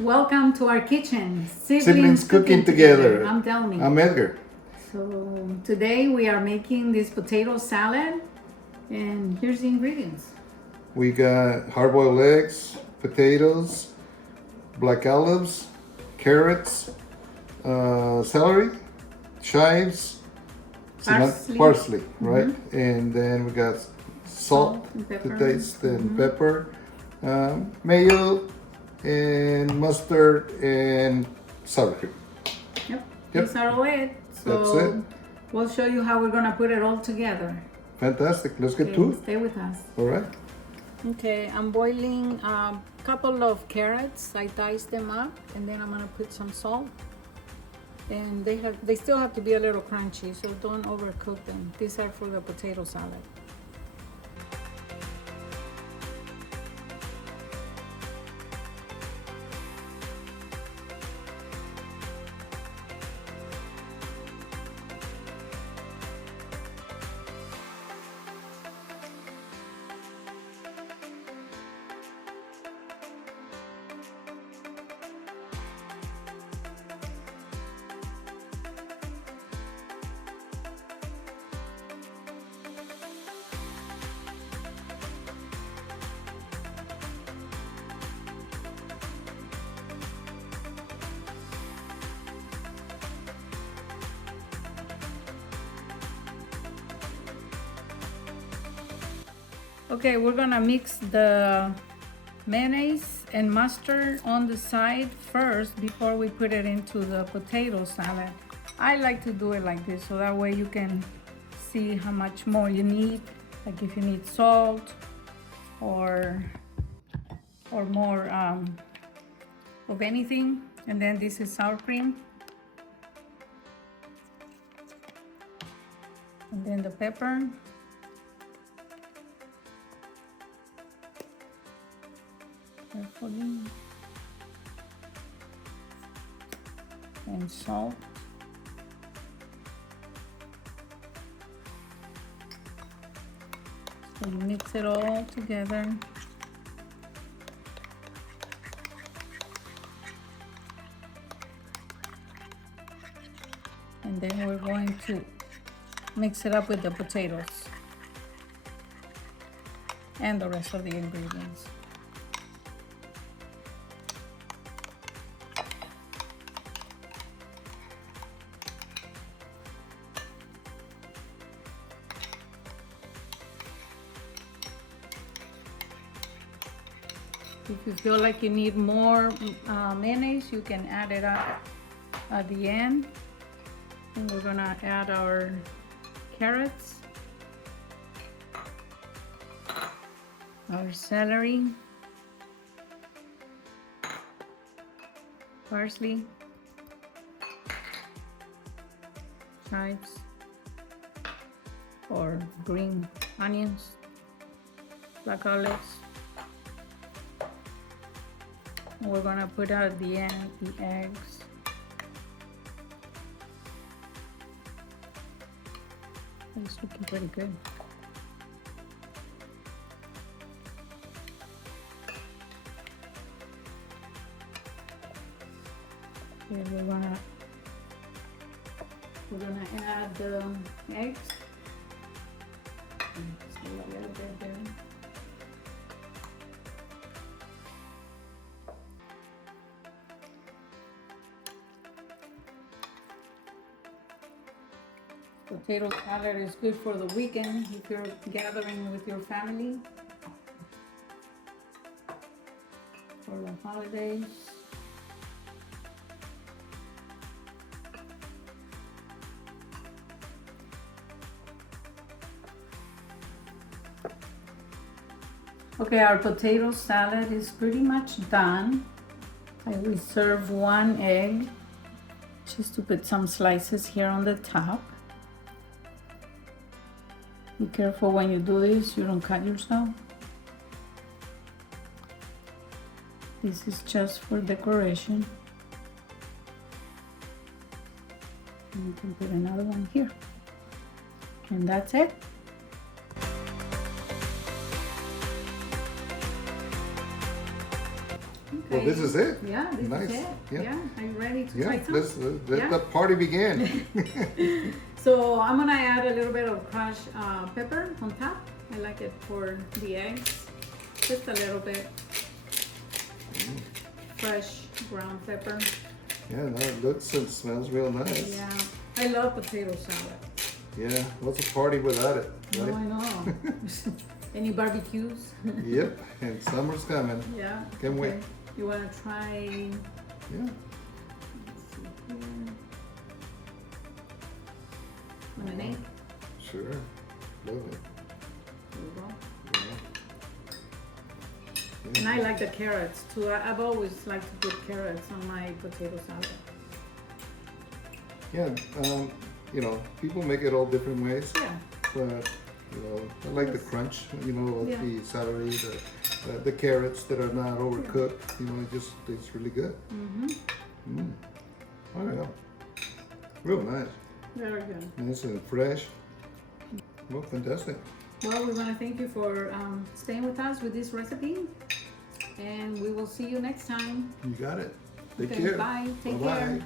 Welcome to our kitchen. Siblings cooking together. I'm Delmy. I'm Edgar. So today we are making this potato salad, and here's the ingredients. We got hard-boiled eggs, potatoes, black olives, carrots, celery, chives, parsley, right? And then we got salt and to pepper. taste, and pepper, mayo, and mustard, and sour cream. Yep. Yep. These are all it. So That's it. we'll show you how we're gonna put it all together. Fantastic. Let's get Okay, to it. stay with us. All right. Okay, I'm boiling a couple of carrots. I diced them up, and then I'm gonna put some salt. And they still have to be a little crunchy, so don't overcook them. These are for the potato salad. Okay, we're gonna mix the mayonnaise and mustard on the side first before we put it into the potato salad. I like to do it like this, so that way you can see how much more you need, like if you need salt or more of anything. And then this is sour cream, and then the pepper. Carefully. And salt. So you mix it all together. And then we're going to mix it up with the potatoes and the rest of the ingredients. If you feel like you need more mayonnaise, you can add it up at the end. And we're gonna add our carrots, our celery, parsley, chives, or green onions, black olives. We're gonna put out at the end the eggs. It's looking pretty good. Okay, we're gonna add the eggs. Just a little bit there. Potato salad is good for the weekend if you're gathering with your family for the holidays. Okay, our potato salad is pretty much done. I will serve one egg just to put some slices here on the top. Be careful when you do this, you don't cut yourself. This is just for decoration. And you can put another one here. And that's it. Okay, this is it. Yeah, this Nice. is it. Yeah. Yeah, are you ready to Yeah, try some? let Yeah. the party begin. So I'm gonna add a little bit of crushed pepper on top. I like it for the eggs, just a little bit. Fresh ground pepper. Yeah, no, it looks and smells real nice. Yeah, I love potato salad. Yeah, what's a party without it, Oh, I right? know. Any barbecues? Yep, and summer's coming. Yeah. Can't wait. You wanna try? Yeah, Let's see here. Lemonade. sure. Love it. There you go. Yeah. And I like the carrots too. I've always liked to put carrots on my potato salad. Yeah, you know, people make it all different ways, Yeah. but you know, I like the crunch. You know, of Yeah. the celery, the carrots that are not overcooked. You know, it just tastes really good. Mm-hmm. Oh yeah, real nice, Very good. nice and fresh. Well, fantastic. Well, we want to thank you for staying with us with this recipe. And we will see you next time. You got it. Take Okay, care. bye. Take Bye-bye. care.